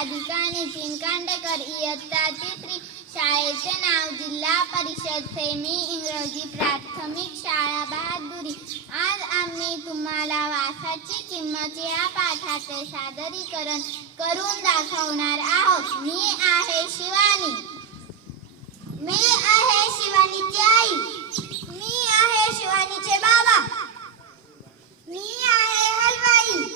राधिका नितीन कांडेकर, इयत्ता तिसरी. शाळेचे नाव जिल्हा परिषद सेमी इंग्रजी प्राथमिक शाळा बहादुरी. आज आम्ही तुम्हाला वासाची किंमत या पाठाचे सादरीकरण करून दाखवणार आहोत. मी आहे शिवानी. मी आहे शिवानीची आई. मी आहे शिवानीचे बाबा. मी आहे हलवाई.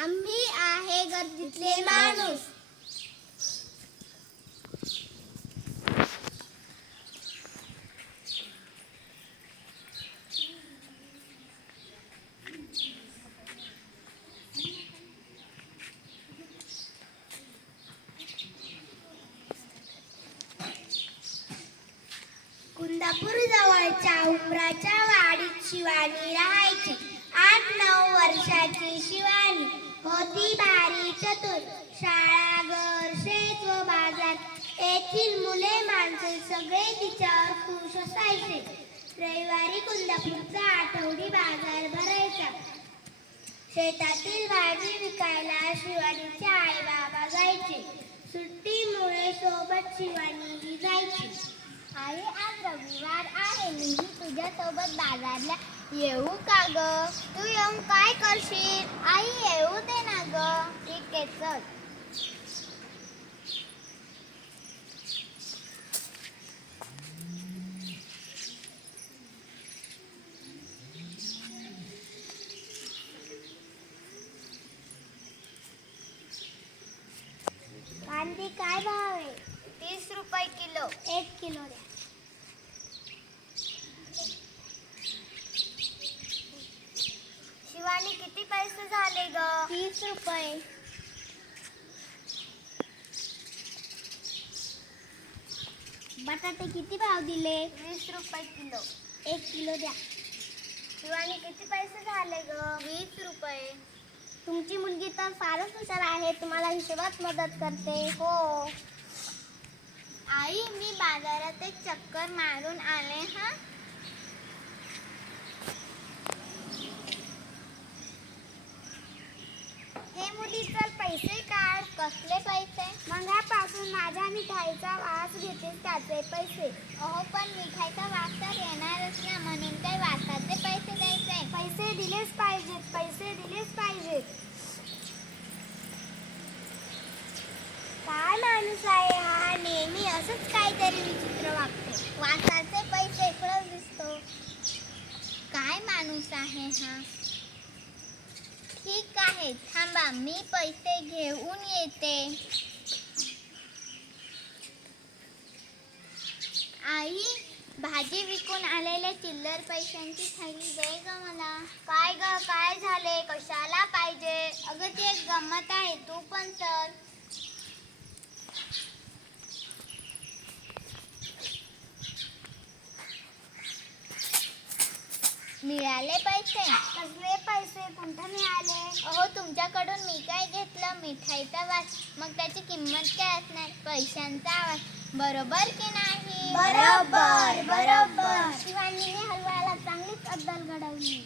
आम्ही आहे गर्दीतले माणूस. कुंदापूर जवळच्या उमराच्या वाडीत शिवानी राहायची. 8-9 वर्षाची शिवानी होती भारी चतुर. शाळा, घर, शेत व बाजार येथील मुले माणसे सगळे तिच्यावर खुश असायचे. रविवारी कुंदापूरचा आठवडी बाजार भरायचा. शेतातील भाजी विकायला शिवानीचे आई बाबा जायचे. सुट्टीमुळे सोबत शिवानीही जायची. आई, आज रविवार आहे, मीही तुझ्यासोबत बाजारला येऊ का ग? तू येऊन काय करशील? आई, येऊ दे ना ग. ठीक आहे, चल. कांदे काय भाव आहे? 30 रुपये किलो. 1 किलो द्या. शिवानी, किती पैसे झाले ग? 30 रुपये. बटाटे किती भाव दिले? 20 रुपये किलो. 1 किलो द्या. शिवानी, किती पैसे झाले ग? 20 रुपये. तुमची मुलगी तर फारच हुशार आहे, तुम्हाला हिशोबात मदत करते. हो आई, मी बाजारात एक चक्कर मारून आले. हा, हे मुली, चल पैसे काढ. कसले पैसे? मगापासून माझ्या मिठाईचा वास घेतेस त्याचे पैसे. अहो, पण मिठाईचा वास तर येणारच ना, म्हणून काही वासाचे पैसे द्यायचे. पैसे दिलेच पाहिजेत, पैसे दिलेच पाहिजेत. काय माणूस आहे हा, नेहमी असंच काहीतरी विचित्र वागतो. वासाचे पैसे इकडं दिसतो. काय माणूस आहे हा. ठीक आहे, थांबा, मी पैसे घेऊन येते. आई, भाजी विकून आलेल्या चिल्लर पैशांची थैली दे ग मला. काय ग, काय झाले? कशाला पाहिजे? अगं, ती एक गंमत आहे, तू पण चल. मिळाले पैसे? कसले पैसे? कुठं मिळाले? अहो, तुमच्याकडून मी काय घेतलं? मिठाईचा वास, मग त्याची किंमत काय असणार? पैशांचा आवाज. बरोबर की नाही? बरोबर, बरोबर. शिवानीने हलवायला चांगलीच अद्दल घडवली.